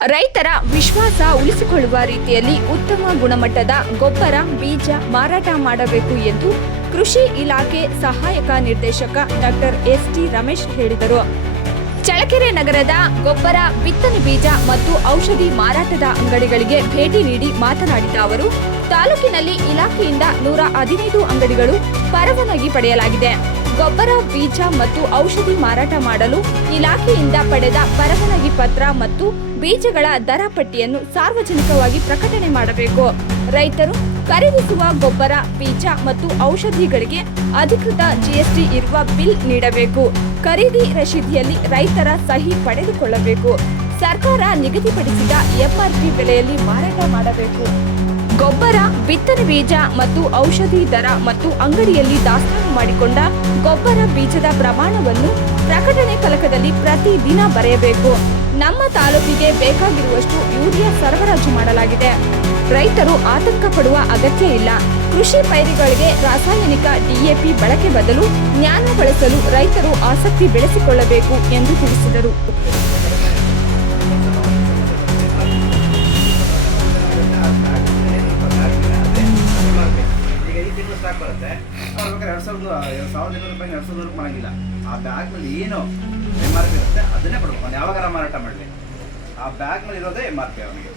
ರೈತರ ವಿಶ್ವಾಸ ಉಳಿಸಿಕೊಳ್ಳುವ ರೀತಿಯಲ್ಲಿ ಉತ್ತಮ ಗುಣಮಟ್ಟದ ಗೊಬ್ಬರ ಬೀಜ ಮಾರಾಟ ಮಾಡಬೇಕು ಎಂದು ಕೃಷಿ ಇಲಾಖೆ ಸಹಾಯಕ ನಿರ್ದೇಶಕ ಡಾಕ್ಟರ್ ಎಸ್.ಟಿ. ರಮೇಶ್ ಹೇಳಿದರು. ಚಳ್ಳಕೆರೆ ನಗರದ ಗೊಬ್ಬರ ಬಿತ್ತನೆ ಬೀಜ ಮತ್ತು ಔಷಧಿ ಮಾರಾಟದ ಅಂಗಡಿಗಳಿಗೆ ಭೇಟಿ ನೀಡಿ ಮಾತನಾಡಿದ ಅವರು, ತಾಲೂಕಿನಲ್ಲಿ ಇಲಾಖೆಯಿಂದ 115 ಅಂಗಡಿಗಳು ಪರವಾನಗಿ ಪಡೆಯಲಾಗಿದೆ. ಗೊಬ್ಬರ ಬೀಜ ಮತ್ತು ಔಷಧಿ ಮಾರಾಟ ಮಾಡಲು ಇಲಾಖೆಯಿಂದ ಪಡೆದ ಪರವಾನಗಿ ಪತ್ರ ಮತ್ತು ಬೀಜಗಳ ದರ ಪಟ್ಟಿಯನ್ನು ಸಾರ್ವಜನಿಕವಾಗಿ ಪ್ರಕಟಣೆ ಮಾಡಬೇಕು. ರೈತರು ಖರೀದಿಸುವ ಗೊಬ್ಬರ ಬೀಜ ಮತ್ತು ಔಷಧಿಗಳಿಗೆ ಅಧಿಕೃತ ಜಿಎಸ್ಟಿ ಇರುವ ಬಿಲ್ ನೀಡಬೇಕು. ಖರೀದಿ ರಶೀದಿಯಲ್ಲಿ ರೈತರ ಸಹಿ ಪಡೆದುಕೊಳ್ಳಬೇಕು. ಸರ್ಕಾರ ನಿಗದಿಪಡಿಸಿದ ಎಂಆರ್ಪಿ ಬೆಲೆಯಲ್ಲಿ ಮಾರಾಟ ಮಾಡಬೇಕು. ಗೊಬ್ಬರ ಬಿತ್ತನೆ ಬೀಜ ಮತ್ತು ಔಷಧಿ ದರ ಮತ್ತು ಅಂಗಡಿಯಲ್ಲಿ ದಾಸ್ತಾನು ಮಾಡಿಕೊಂಡ ಗೊಬ್ಬರ ಬೀಜದ ಪ್ರಮಾಣವನ್ನು ಪ್ರಕಟಣೆ ಫಲಕದಲ್ಲಿ ಪ್ರತಿದಿನ ಬರೆಯಬೇಕು. ನಮ್ಮ ತಾಲೂಕಿಗೆ ಬೇಕಾಗಿರುವಷ್ಟು ಯೂರಿಯಾ ಸರಬರಾಜು ಮಾಡಲಾಗಿದೆ. ರೈತರು ಆತಂಕ ಪಡುವ ಅಗತ್ಯ ಇಲ್ಲ. ಕೃಷಿ ಪೈರುಗಳಿಗೆ ರಾಸಾಯನಿಕ ಡಿಎಪಿ ಬಳಕೆ ಬದಲು ಜ್ಞಾನ ಬಳಸಲು ರೈತರು ಆಸಕ್ತಿ ಬೆಳೆಸಿಕೊಳ್ಳಬೇಕು ಎಂದು ತಿಳಿಸಿದರು. ಬರುತ್ತೆ ₹2,200 ಮಾಡಂಗಿಲ್ಲ. ಆ ಬ್ಯಾಗ್ ನಲ್ಲಿ ಏನು MRP ಇರುತ್ತೆ ಅದನ್ನೇ ಕೊಡಬೇಕು. ಯಾವಾಗ ಮಾರಾಟ ಮಾಡಲಿ ಆ ಬ್ಯಾಗ್ ನಲ್ಲಿ ಇರೋದೇ MRP ಅವನಿಗೆ.